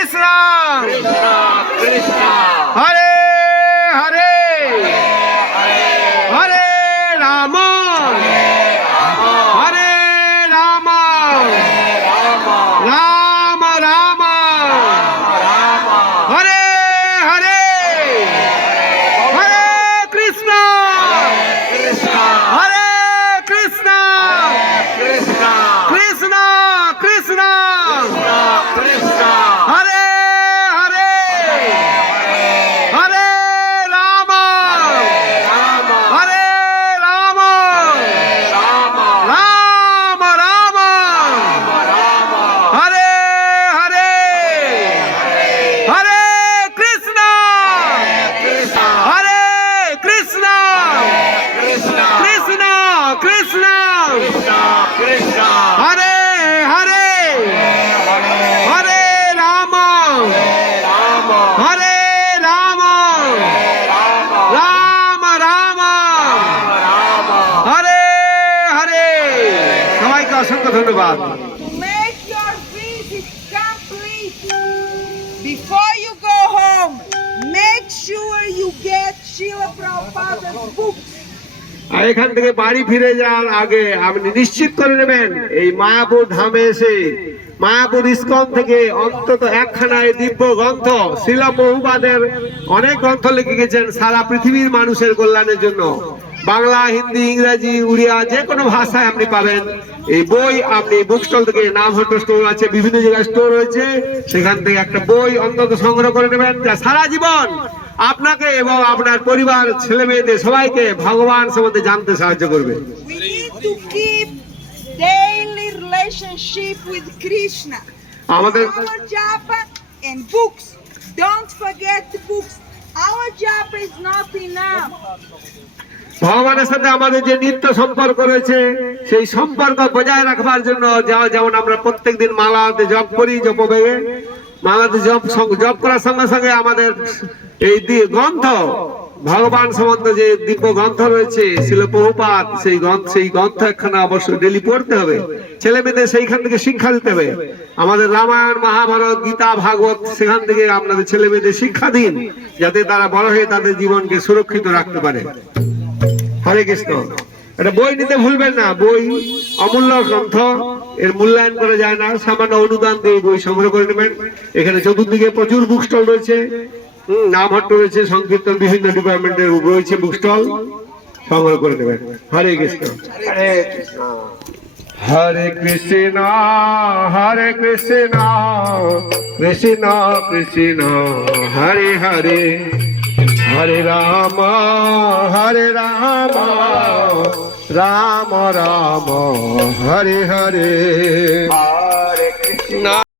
কৃষ্ণ কৃষ্ণ কৃষ্ণ হরে হরে হরে রাম হরে রাম রাম রাম হরে হরে হরে কৃষ্ণ হরে কৃষ্ণ কৃষ্ণ কৃষ্ণ কৃষ্ণ কৃষ্ণ হরে হরে হরে রাম হরে রাম রাম রাম হরে হরে হরে কৃষ্ণ হরে কৃষ্ণ কৃষ্ণ কৃষ্ণ কৃষ্ণ হরে হরে হরে রাম হরে রাম রাম রাম হরে হরে সবাইকে অসংখ্য ধন্যবাদ। To make your visit complete, before you go home, make sure you get Srila Prabhupada's books. আর এখান থেকে বাড়ি ফিরে যাওয়ার আগে আপনি নিশ্চিত করে নেবেন এই মায়াপুর ধামে এসে মায়াপুর ইস্কন থেকে অন্তত একখানা এই দিব্য গ্রন্থ শিলা প্রভুপাদের অনেক গ্রন্থ লিখে গেছেন সারা পৃথিবীর মানুষের কল্যাণের জন্য। বাংলা, হিন্দি, ইংরেজি, উড়িয়া যে কোনো ভাষায় আপনি পাবেন এই বই। আপনি বুক স্টল থেকে নামহট্ট স্টোর আছে, বিভিন্ন জায়গায় স্টোর রয়েছে, সেখান থেকে একটা বই অন্তত সংগ্রহ করে নেবেন যা সারা জীবন আপনাকে এবং আপনার পরিবার, ছেলে মেয়েদের সবাইকে ভগবান সম্বন্ধে জানতে সাহায্য করবে। We need to keep daily relationship with Krishna. আমাদের Our japa and books. Don't forget the books. Our japa is not enough. ভগবানের সাথে আমাদের যে নিত্য সম্পর্ক রয়েছে সেই সম্পর্ক বজায় রাখবার জন্য যেমন আমরা প্রত্যেকদিন মালাতে জপ করি, জপবেগে মালাতে জপ করার সঙ্গে সঙ্গে আমাদের এই গ্রন্থ ভগবান সম্বন্ধে যে দিব্য গ্রন্থ রয়েছে শিল প্রভুপাদ, সেই গ্রন্থ একখানা অবশ্যই ডেলি পড়তে হবে। ছেলে মেয়েদের সেইখান থেকে শিক্ষা দিতে হবে। আমাদের রামায়ণ, মহাভারত, গীতা, ভাগবত সেখান থেকে আপনাদের ছেলে মেয়েদের শিক্ষা দিন যাতে তারা বড় হয়ে তাদের জীবনকে সুরক্ষিত রাখতে পারে। হরে কৃষ্ণ। এটা বই নিতে ভুলবেন না, বই অমূল্য গ্রন্থ, এর মূল্যায়ন করা যায় না। সামান্য অনুদান দিয়ে বই সংগ্রহ করে নেবেন। এখানে চতুর্দিকে প্রচুর বুক স্টল রয়েছে, নামহট্ট রয়েছে, সংকীর্তন, বিভিন্ন ডিপার্টমেন্টের রয়েছে বুক স্টল, সংগ্রহ করে নেবেন। হরে কৃষ্ণ। হরে কৃষ্ণ হরে কৃষ্ণ হরে কৃষ্ণ কৃষ্ণ কৃষ্ণ হরে হরে হরে রাম রাম রাম হরে হরে।